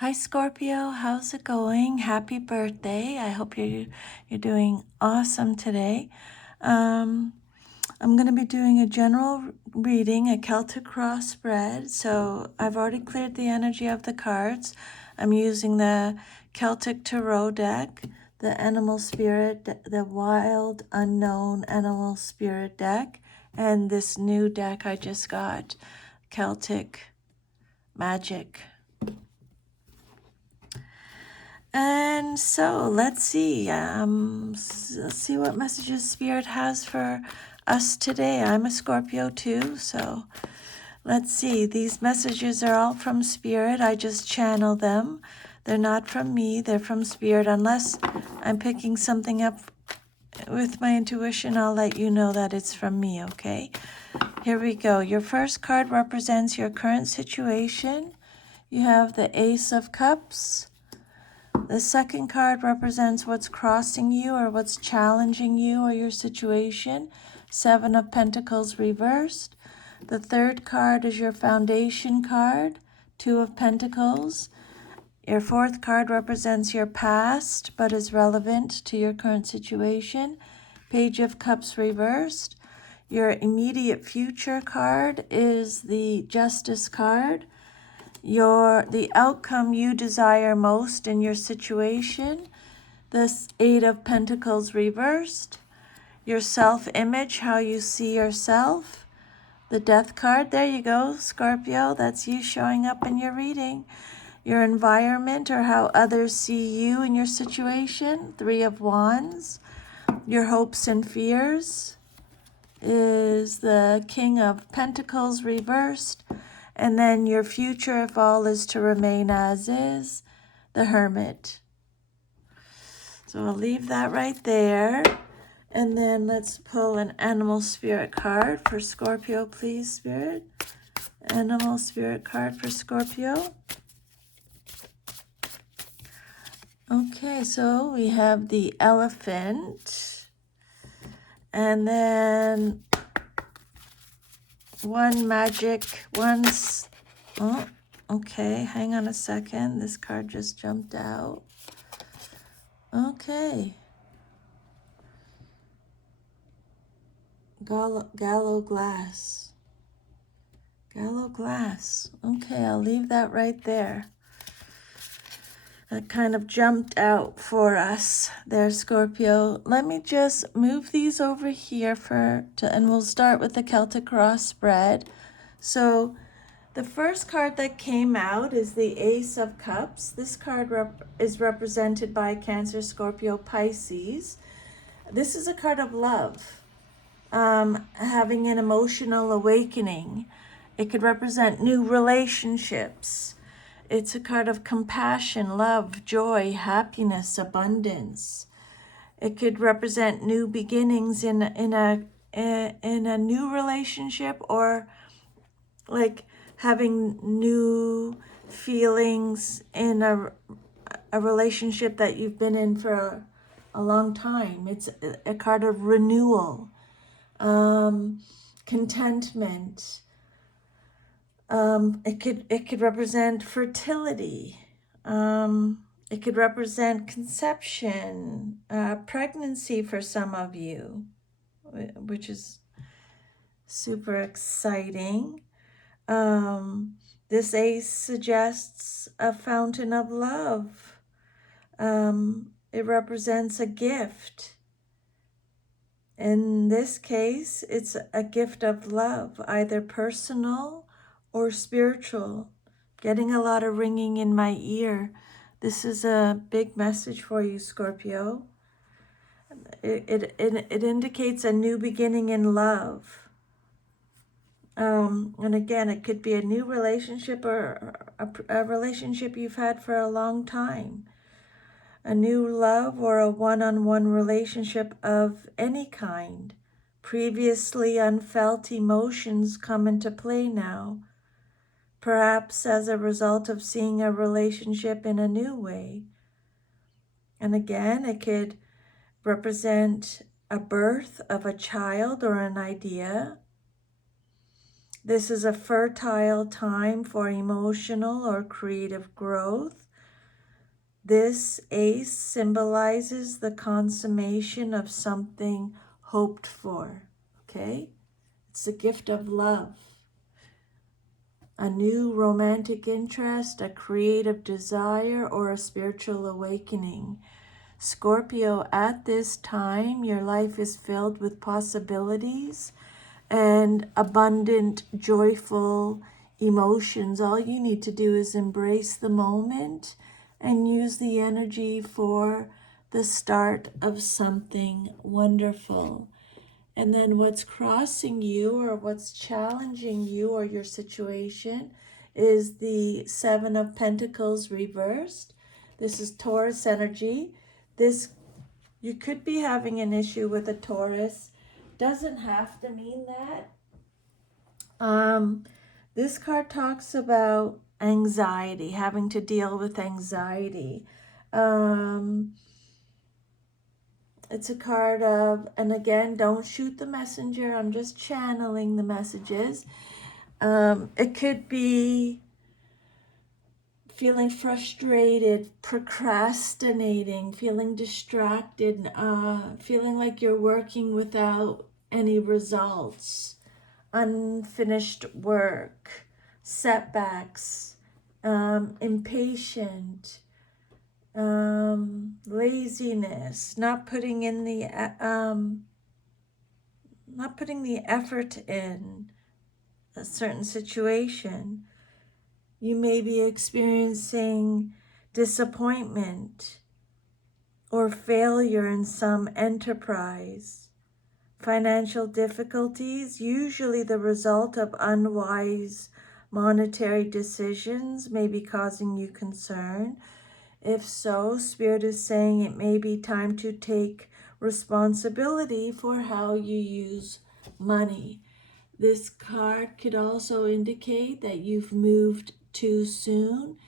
Hi Scorpio, how's it going? Happy birthday. I hope you're doing awesome today. Um, I'm going to be doing a general reading, a Celtic cross spread. So I've already cleared the energy of the cards. I'm using the Celtic Tarot deck, the Animal Spirit, the Wild Unknown Animal Spirit deck, and this new deck I just got, Celtic Magic. And so let's see. Let's see what messages Spirit has for us today. I'm a Scorpio too, so let's see. These messages are all from Spirit. I just channel them. They're not from me. They're from Spirit. Unless I'm picking something up with my intuition, I'll let you know that it's from me, okay? Here we go. Your first card represents your current situation. You have the Ace of Cups. The second card represents what's crossing you or what's challenging you or your situation. Seven of Pentacles reversed. The third card is your foundation card, Two of Pentacles. Your fourth card represents your past but is relevant to your current situation. Page of Cups reversed. Your immediate future card is the Justice card. The outcome you desire most in your situation, this Eight of Pentacles reversed. Your self-image, how you see yourself, the Death card. There you go, Scorpio, that's you showing up in your reading. Your environment, or how others see you in your situation, Three of Wands. Your hopes and fears is the King of Pentacles reversed. And then your future, if all is to remain as is, the Hermit. So I'll leave that right there. And then let's pull an Animal Spirit card for Scorpio, please, Spirit. Animal Spirit card for Scorpio. Okay, so we have the Elephant. And then oh, okay, hang on a second. This card just jumped out. Okay. Gallow glass. Gallow glass. Okay, I'll leave that right there. That kind of jumped out for us there, Scorpio. Let me just move these over here and we'll start with the Celtic cross spread. So the first card that came out is the Ace of Cups. This card is represented by Cancer, Scorpio, Pisces. This is a card of love, having an emotional awakening. It could represent new relationships. It's a card of compassion, love, joy, happiness, abundance. It could represent new beginnings in a new relationship, or like having new feelings in a relationship that you've been in for a long time. It's a card of renewal, contentment. It could represent fertility. It could represent conception, pregnancy for some of you, which is super exciting. This ace suggests a fountain of love. It represents a gift. In this case, it's a gift of love, either personal or spiritual. Getting a lot of ringing in my ear. This is a big message for you, Scorpio. It indicates a new beginning in love. And again, it could be a new relationship or a relationship you've had for a long time. A new love or a one-on-one relationship of any kind. Previously unfelt emotions come into play now, perhaps as a result of seeing a relationship in a new way. And again, it could represent a birth of a child or an idea. This is a fertile time for emotional or creative growth. This ace symbolizes the consummation of something hoped for, okay? It's a gift of love, a new romantic interest, a creative desire, or a spiritual awakening. Scorpio, at this time, your life is filled with possibilities and abundant, joyful emotions. All you need to do is embrace the moment and use the energy for the start of something wonderful. And then what's crossing you or what's challenging you or your situation is the Seven of Pentacles reversed. This is Taurus energy. This, you could be having an issue with a Taurus. Doesn't have to mean that. This card talks about anxiety, having to deal with anxiety. It's a card of, and again, don't shoot the messenger. I'm just channeling the messages. It could be feeling frustrated, procrastinating, feeling distracted, feeling like you're working without any results, unfinished work, setbacks, impatient, laziness, not putting the effort in a certain situation. You may be experiencing disappointment or failure in some enterprise. Financial difficulties, usually the result of unwise monetary decisions, may be causing you concern. If so, Spirit is saying it may be time to take responsibility for how you use money. This card could also indicate that you've moved too soon.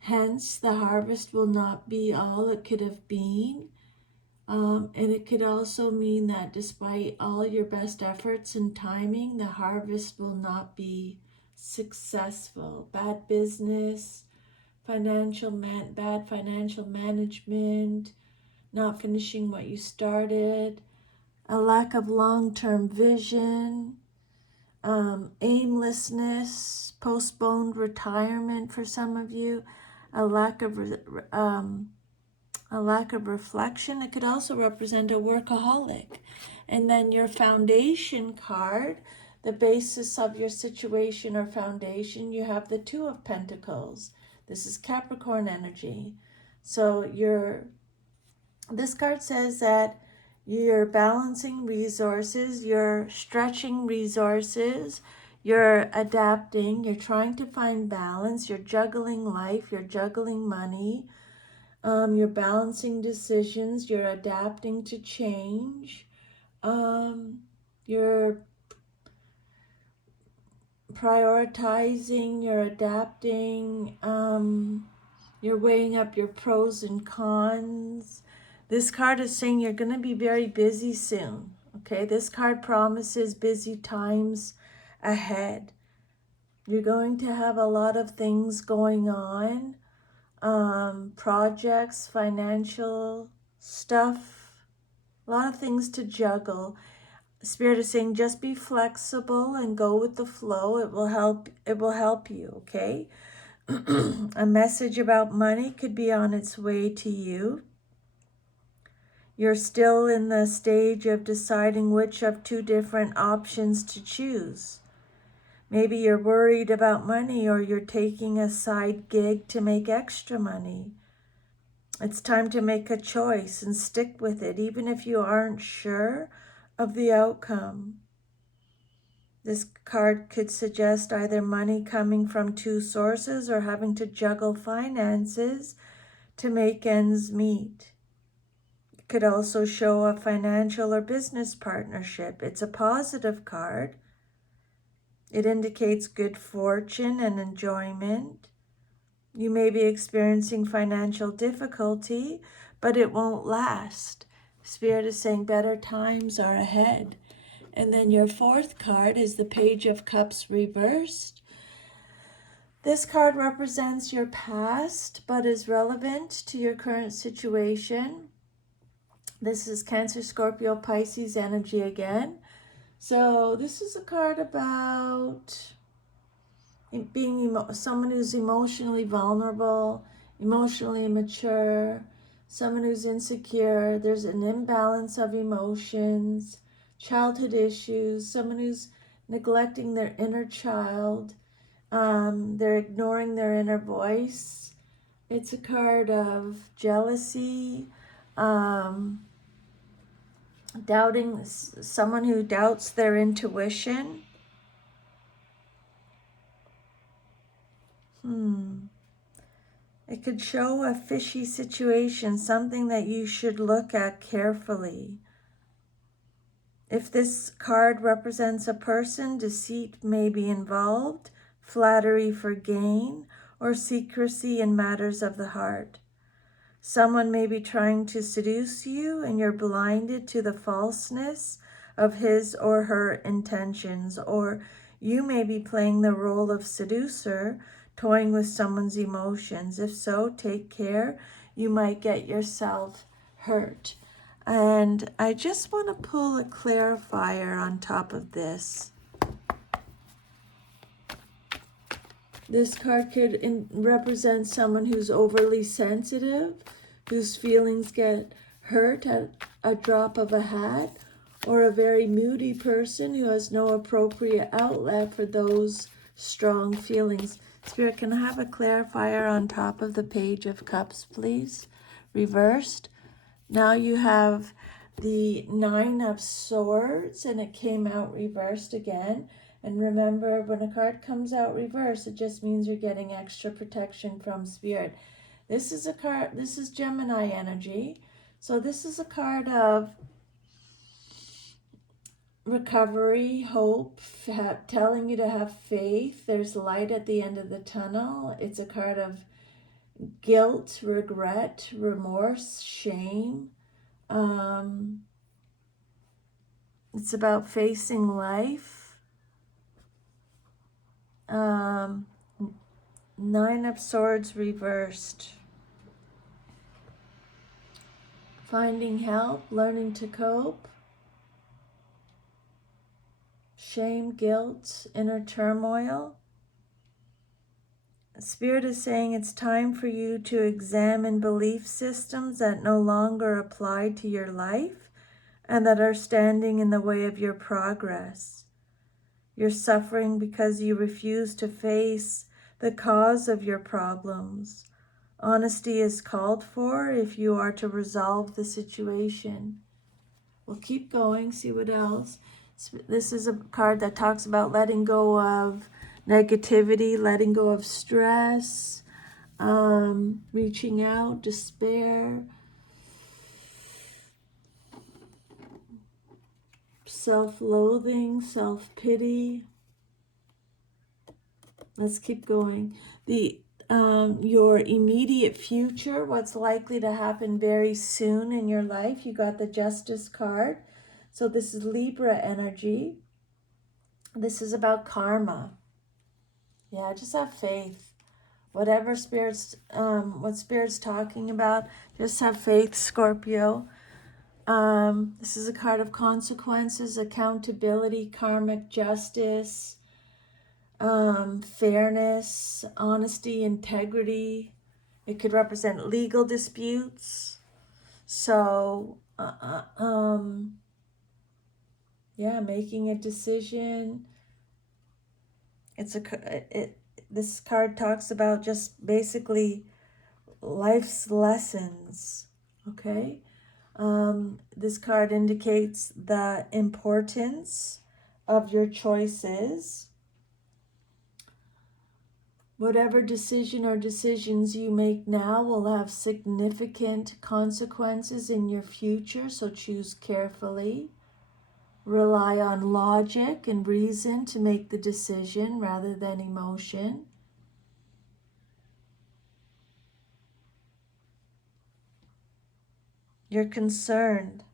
Hence, the harvest will not be all it could have been. And it could also mean that despite all your best efforts and timing, the harvest will not be successful. Bad business, bad financial management, not finishing what you started, a lack of long-term vision, aimlessness, postponed retirement for some of you, a lack of reflection. It could also represent a workaholic. And then your foundation card, the basis of your situation or foundation, you have the Two of Pentacles. This is Capricorn energy. So this card says that you're balancing resources, you're stretching resources, you're adapting, you're trying to find balance, you're juggling life, you're juggling money, you're balancing decisions, you're adapting to change, you're prioritizing, you're adapting, you're weighing up your pros and cons. This card is saying you're going to be very busy soon. Okay, this card promises busy times ahead. You're going to have a lot of things going on, projects, financial stuff, a lot of things to juggle. Spirit is saying just be flexible and go with the flow. It will help you, okay? A message about money could be on its way to you. You're still in the stage of deciding which of two different options to choose. Maybe you're worried about money, or you're taking a side gig to make extra money. It's time to make a choice and stick with it, even if you aren't sure of the outcome. This card could suggest either money coming from two sources or having to juggle finances to make ends meet. It could also show a financial or business partnership. It's a positive card. It indicates good fortune and enjoyment. You may be experiencing financial difficulty, but it won't last. Spirit is saying better times are ahead. And then your fourth card is the Page of Cups reversed. This card represents your past, but is relevant to your current situation. This is Cancer, Scorpio, Pisces energy again. So this is a card about being someone who's emotionally vulnerable, emotionally immature, someone who's insecure. There's an imbalance of emotions, childhood issues, someone who's neglecting their inner child. They're ignoring their inner voice. It's a card of jealousy, doubting, someone who doubts their intuition. It could show a fishy situation, something that you should look at carefully. If this card represents a person, deceit may be involved, flattery for gain, or secrecy in matters of the heart. Someone may be trying to seduce you, and you're blinded to the falseness of his or her intentions, or you may be playing the role of seducer, toying with someone's emotions. If so, take care. You might get yourself hurt. And I just want to pull a clarifier on top of this. This card could represent someone who's overly sensitive, whose feelings get hurt at a drop of a hat, or a very moody person who has no appropriate outlet for those strong feelings. Spirit, can I have a clarifier on top of the Page of Cups, please? Reversed. Now you have the Nine of Swords, and it came out reversed again. And remember, when a card comes out reversed, it just means you're getting extra protection from Spirit. This is a card, this is Gemini energy. So this is a card of recovery, hope, telling you to have faith. There's light at the end of the tunnel. It's a card of guilt, regret, remorse, shame. It's about facing life. Nine of Swords reversed. Finding help, learning to cope. Shame, guilt, inner turmoil. Spirit is saying it's time for you to examine belief systems that no longer apply to your life and that are standing in the way of your progress. You're suffering because you refuse to face the cause of your problems. Honesty is called for if you are to resolve the situation. We'll keep going, see what else. This is a card that talks about letting go of negativity, letting go of stress, reaching out, despair, self-loathing, self-pity. Let's keep going. Your immediate future, what's likely to happen very soon in your life. You got the Justice card. So this is Libra energy. This is about karma. Yeah, just have faith. Whatever what Spirit's talking about, just have faith, Scorpio. This is a card of consequences, accountability, karmic justice, fairness, honesty, integrity. It could represent legal disputes. So, yeah, making a decision. This card talks about just basically life's lessons. Okay. This card indicates the importance of your choices. Whatever decision or decisions you make now will have significant consequences in your future, so choose carefully. Rely on logic and reason to make the decision rather than emotion. You're concerned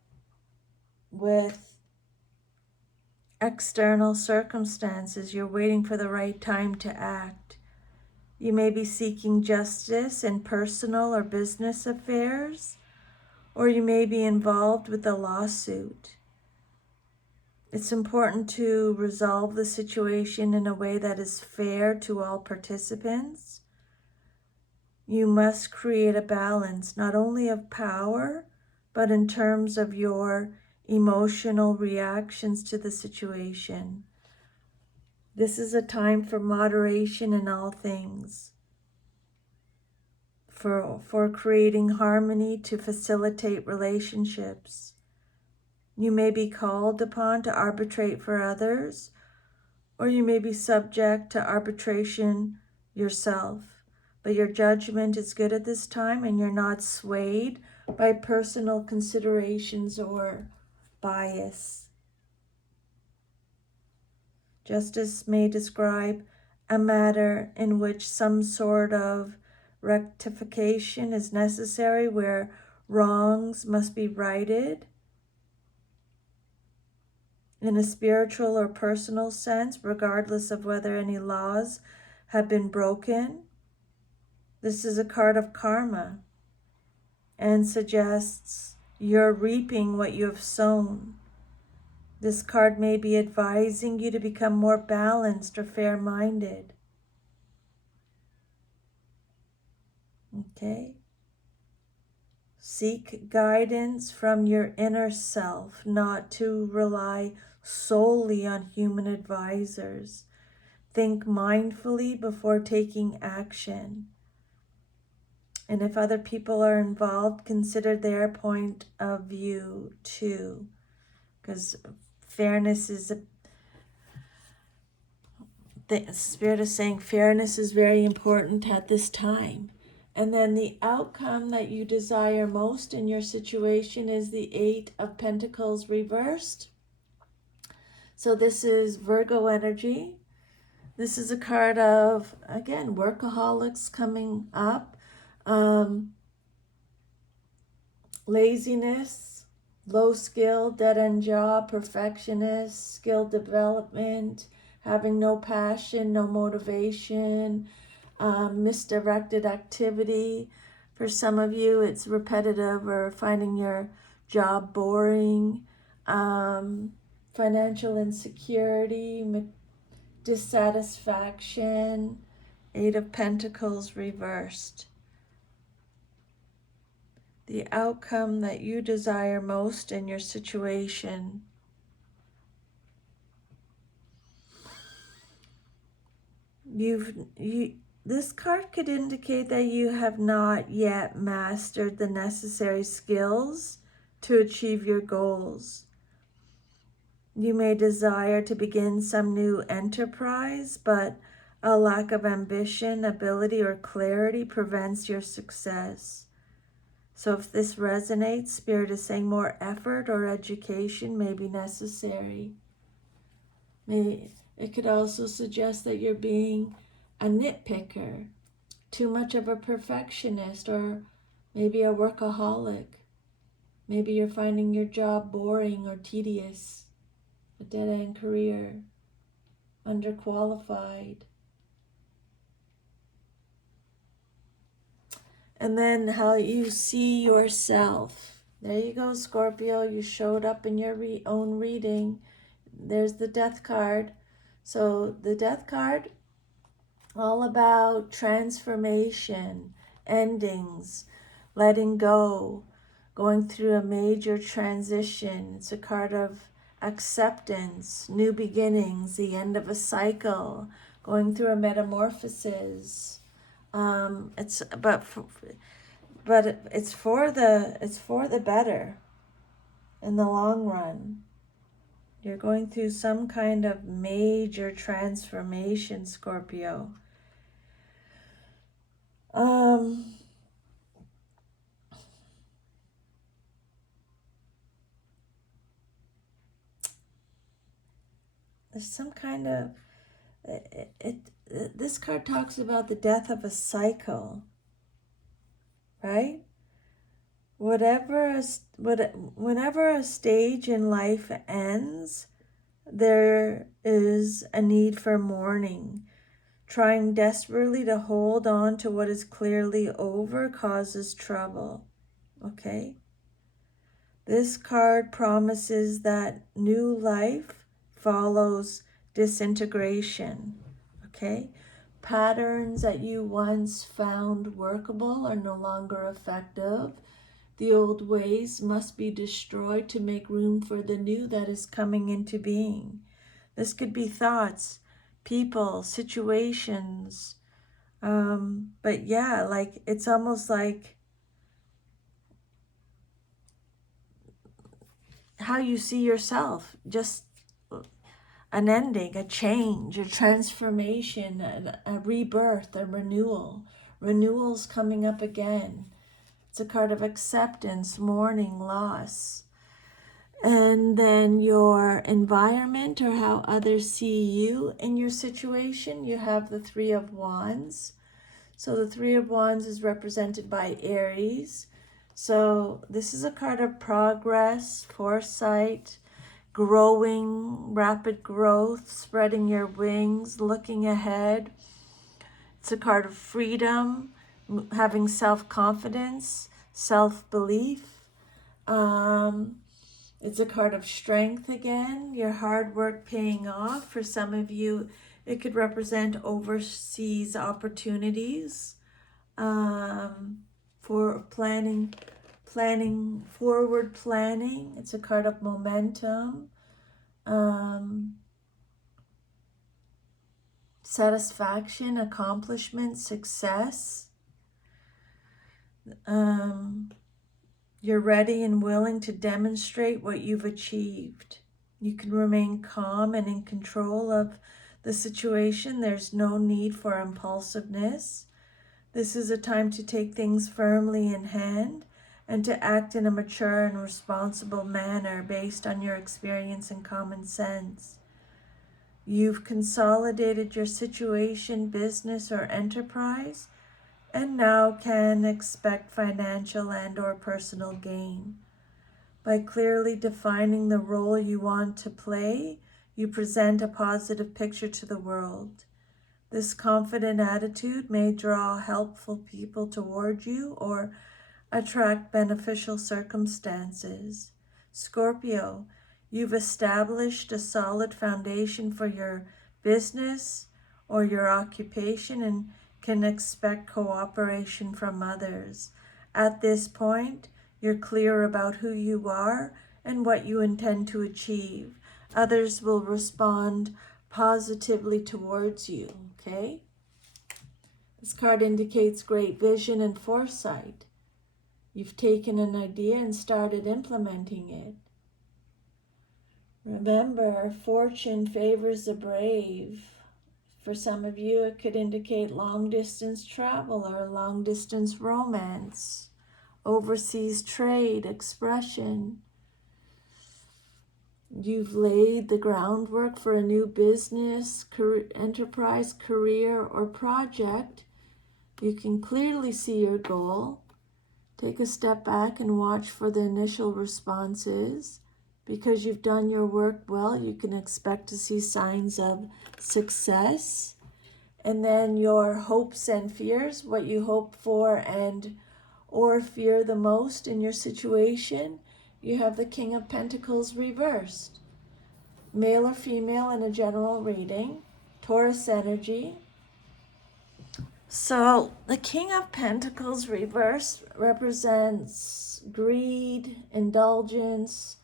with external circumstances. You're waiting for the right time to act. You may be seeking justice in personal or business affairs, or you may be involved with a lawsuit. It's important to resolve the situation in a way that is fair to all participants. You must create a balance, not only of power, but in terms of your emotional reactions to the situation. This is a time for moderation in all things, for creating harmony to facilitate relationships. You may be called upon to arbitrate for others, or you may be subject to arbitration yourself. But your judgment is good at this time, and you're not swayed by personal considerations or bias. Justice may describe a matter in which some sort of rectification is necessary, where wrongs must be righted. In a spiritual or personal sense, regardless of whether any laws have been broken. This is a card of karma and suggests you're reaping what you have sown. This card may be advising you to become more balanced or fair-minded. Okay? Seek guidance from your inner self, not to rely solely on human advisors. Think mindfully before taking action. And if other people are involved, consider their point of view too. Because fairness is the Spirit is saying fairness is very important at this time. And then the outcome that you desire most in your situation is the 8 of Pentacles reversed. So this is Virgo energy. This is a card of, again, workaholics coming up. Laziness, low skill, dead-end job, perfectionist, skill development, having no passion, no motivation, misdirected activity. For some of you, it's repetitive or finding your job boring, financial insecurity, dissatisfaction, 8 of Pentacles reversed. The outcome that you desire most in your situation. This card could indicate that you have not yet mastered the necessary skills to achieve your goals. You may desire to begin some new enterprise, but a lack of ambition, ability, or clarity prevents your success. So if this resonates, Spirit is saying more effort or education may be necessary. It could also suggest that you're being a nitpicker, too much of a perfectionist, or maybe a workaholic. Maybe you're finding your job boring or tedious, a dead-end career, underqualified. And then how you see yourself. There you go, Scorpio. You showed up in your own reading. There's the Death card. So the Death card, all about transformation, endings, letting go, going through a major transition. It's a card of acceptance, new beginnings, the end of a cycle, going through a metamorphosis. It's for the better in the long run. You're going through some kind of major transformation, Scorpio. There's some kind of this card talks about the death of a cycle, right? Whenever a stage in life ends, there is a need for mourning, Trying desperately to hold on to what is clearly over causes trouble. Okay? This card promises that new life follows disintegration. Okay? Patterns that you once found workable are no longer effective. The old ways must be destroyed to make room for the new that is coming into being. This could be thoughts, people, situations. But yeah, like it's almost like how you see yourself. Just an ending, a change, a transformation, a rebirth, a renewal. Renewal's coming up again. It's a card of acceptance, mourning, loss. And then your environment or how others see you in your situation, you have the Three of Wands. So the Three of Wands is represented by Aries. So this is a card of progress, foresight, growing, rapid growth, spreading your wings, looking ahead. It's a card of freedom, having self-confidence, self-belief. It's a card of strength again, your hard work paying off. For some of you, it could represent overseas opportunities for planning, forward planning. It's a card of momentum, satisfaction, accomplishment, success. You're ready and willing to demonstrate what you've achieved. You can remain calm and in control of the situation. There's no need for impulsiveness. This is a time to take things firmly in hand and to act in a mature and responsible manner based on your experience and common sense. You've consolidated your situation, business, or enterprise, and now can expect financial and or personal gain. By clearly defining the role you want to play, you present a positive picture to the world. This confident attitude may draw helpful people toward you or attract beneficial circumstances. Scorpio, you've established a solid foundation for your business or your occupation and can expect cooperation from others. At this point, you're clear about who you are and what you intend to achieve. Others will respond positively towards you, okay? This card indicates great vision and foresight. You've taken an idea and started implementing it. Remember, fortune favors the brave. For some of you, it could indicate long-distance travel or long-distance romance, overseas trade, expression. You've laid the groundwork for a new business, enterprise, career, or project. You can clearly see your goal. Take a step back and watch for the initial responses. Because you've done your work well, you can expect to see signs of success. And then your hopes and fears, what you hope for and or fear the most in your situation. You have the King of Pentacles reversed. Male or female in a general reading. Taurus energy. So the King of Pentacles reversed represents greed, indulgence,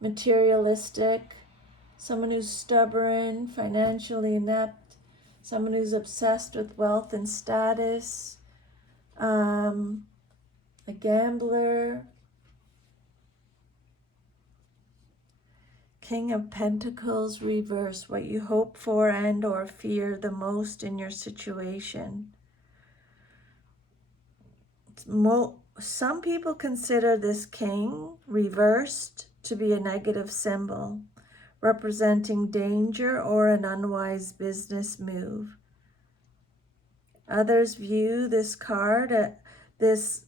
materialistic, someone who's stubborn, financially inept, someone who's obsessed with wealth and status, a gambler. King of Pentacles reverse, what you hope for and or fear the most in your situation. Some people consider this king reversed to be a negative symbol, representing danger or an unwise business move. Others view this card, this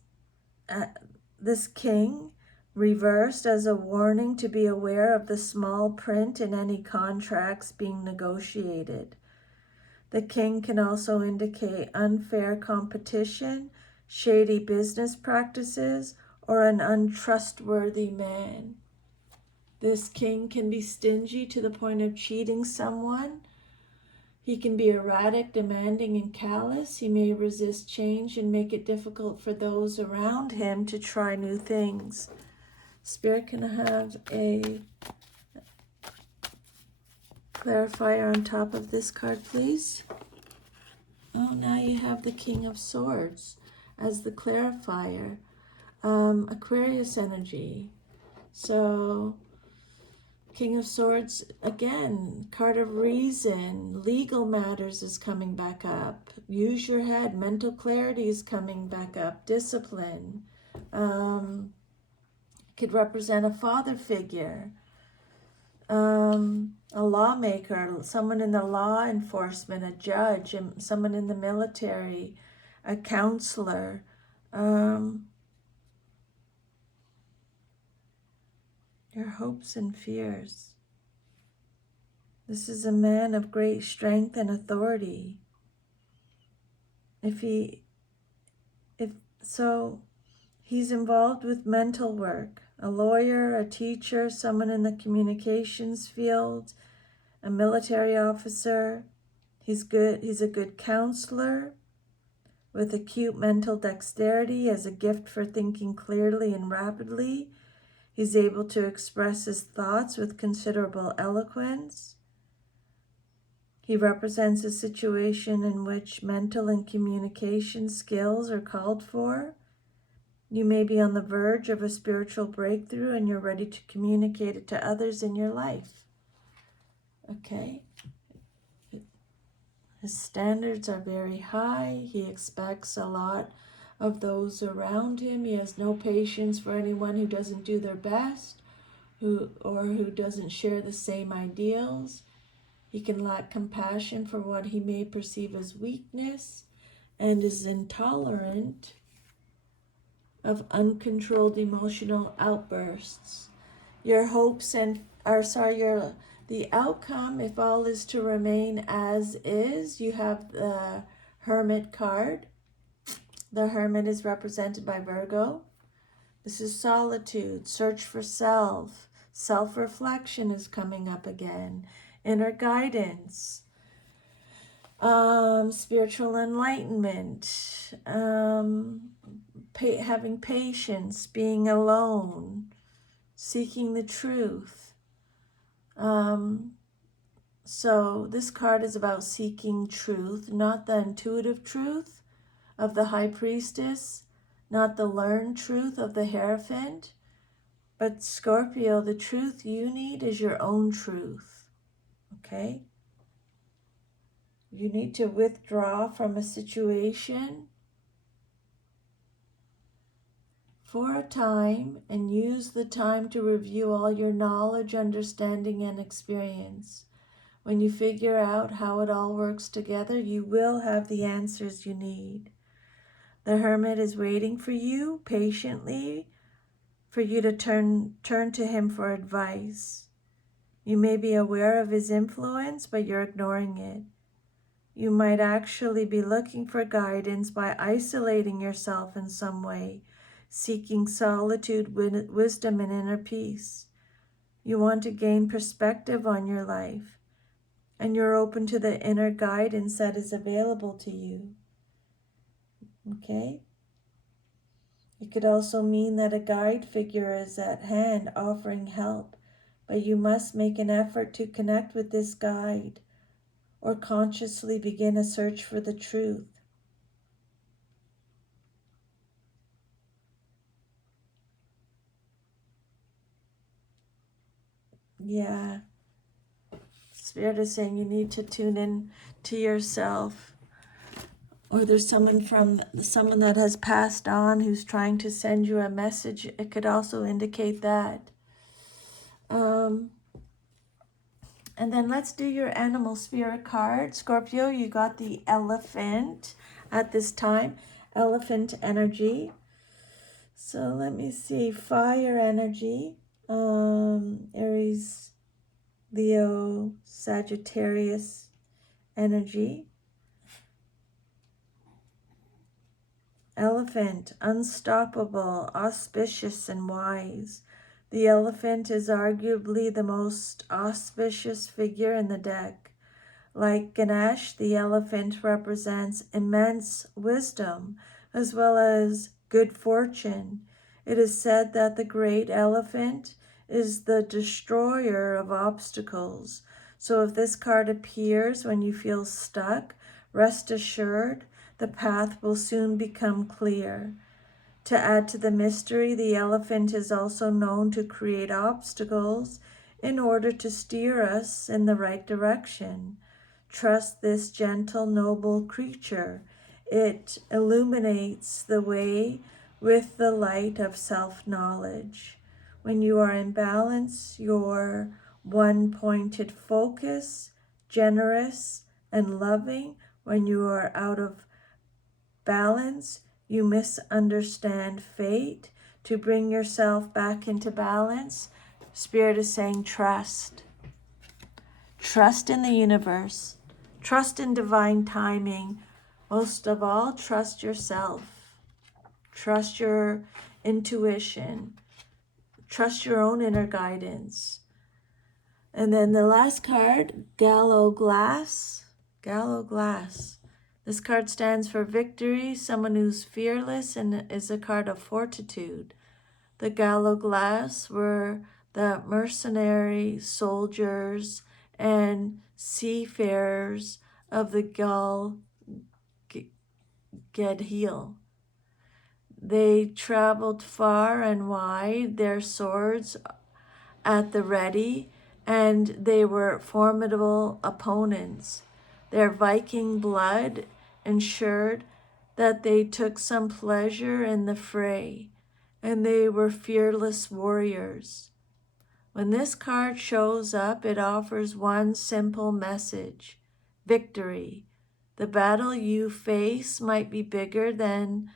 king reversed, as a warning to be aware of the small print in any contracts being negotiated. The king can also indicate unfair competition, shady business practices, or an untrustworthy man. This king can be stingy to the point of cheating someone. He can be erratic, demanding, and callous. He may resist change and make it difficult for those around him to try new things. Spirit, can I have a clarifier on top of this card, please? Oh, now you have the King of Swords as the clarifier. Aquarius energy. So, King of Swords, again, card of reason. Legal matters is coming back up. Use your head. Mental clarity is coming back up. Discipline. Could represent a father figure. A lawmaker, someone in the law enforcement, a judge, someone in the military, a counselor. Your hopes and fears. This is a man of great strength and authority. He's involved with mental work, a lawyer, a teacher, someone in the communications field, a military officer. He's a good counselor with acute mental dexterity as a gift for thinking clearly and rapidly. He's able to express his thoughts with considerable eloquence. He represents a situation in which mental and communication skills are called for. You may be on the verge of a spiritual breakthrough and you're ready to communicate it to others in your life. Okay? His standards are very high. He expects a lot of those around him. He has no patience for anyone who doesn't do their best, who doesn't share the same ideals. He can lack compassion for what he may perceive as weakness and is intolerant of uncontrolled emotional outbursts. Your hopes the outcome, if all is to remain as is, you have the Hermit card. The Hermit is represented by Virgo. This is solitude, search for self. Self-reflection is coming up again. Inner guidance. Spiritual enlightenment. Having patience, being alone, seeking the truth. So this card is about seeking truth, not the intuitive truth of the High Priestess, not the learned truth of the Hierophant, but Scorpio, the truth you need is your own truth, okay? You need to withdraw from a situation for a time and use the time to review all your knowledge, understanding, and experience. When you figure out how it all works together, you will have the answers you need. The Hermit is waiting for you patiently for you to turn to him for advice. You may be aware of his influence, but you're ignoring it. You might actually be looking for guidance by isolating yourself in some way, seeking solitude, wisdom, and inner peace. You want to gain perspective on your life, and you're open to the inner guidance that is available to you. Okay? It could also mean that a guide figure is at hand offering help, but you must make an effort to connect with this guide or consciously begin a search for the truth. Yeah. Spirit is saying you need to tune in to yourself. Or there's someone that has passed on who's trying to send you a message. It could also indicate that. And then let's do your animal spirit card. Scorpio, you got the elephant at this time. Elephant energy. So let me see. Fire energy. Aries, Leo, Sagittarius energy. Elephant, unstoppable, auspicious, and wise. The elephant is arguably the most auspicious figure in the deck. Like Ganesh, the elephant represents immense wisdom as well as good fortune. It is said that the great elephant is the destroyer of obstacles. So if this card appears when you feel stuck, rest assured the path will soon become clear. To add to the mystery, the elephant is also known to create obstacles in order to steer us in the right direction. Trust this gentle, noble creature. It illuminates the way with the light of self-knowledge. When you are in balance, your one-pointed focus, generous and loving. When you are out of balance, you misunderstand fate. To bring yourself back into balance, Spirit is saying trust. Trust in the universe. Trust in divine timing. Most of all, trust yourself. Trust your intuition. Trust your own inner guidance. And then the last card, Gallows Glass. Gallows Glass. This card stands for victory, someone who's fearless, and is a card of fortitude. The Gallows Glass were the mercenary soldiers and seafarers of the Gedheel. They traveled far and wide, their swords at the ready, and they were formidable opponents. Their Viking blood ensured that they took some pleasure in the fray, and they were fearless warriors. When this card shows up, it offers one simple message: victory. The battle you face might be bigger than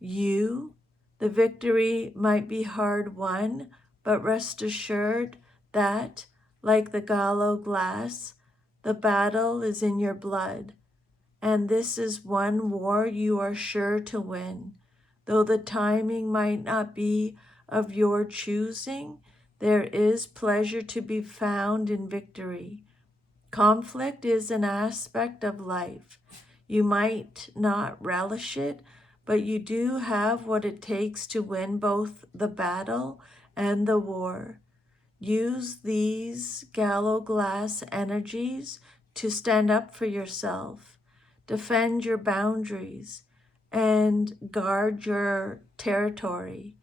you. The victory might be hard won, but rest assured that, like the Gallows Glass, the battle is in your blood. And this is one war you are sure to win. Though the timing might not be of your choosing, there is pleasure to be found in victory. Conflict is an aspect of life. You might not relish it, but you do have what it takes to win both the battle and the war. Use these Gallows Glass energies to stand up for yourself, defend your boundaries, and guard your territory.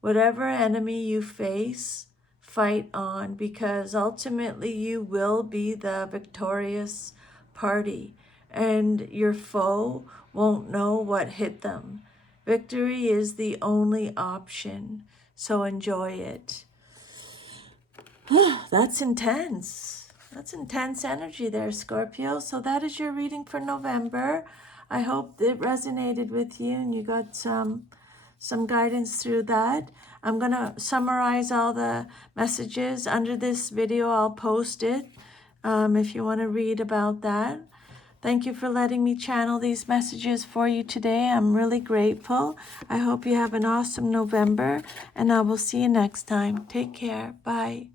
Whatever enemy you face, fight on, because ultimately you will be the victorious party, and your foe won't know what hit them. Victory is the only option, so enjoy it. That's intense. That's intense energy there, Scorpio. So that is your reading for November. I hope it resonated with you and you got some guidance through that. I'm going to summarize all the messages under this video. I'll post it if you want to read about that. Thank you for letting me channel these messages for you today. I'm really grateful. I hope you have an awesome November, and I will see you next time. Take care. Bye.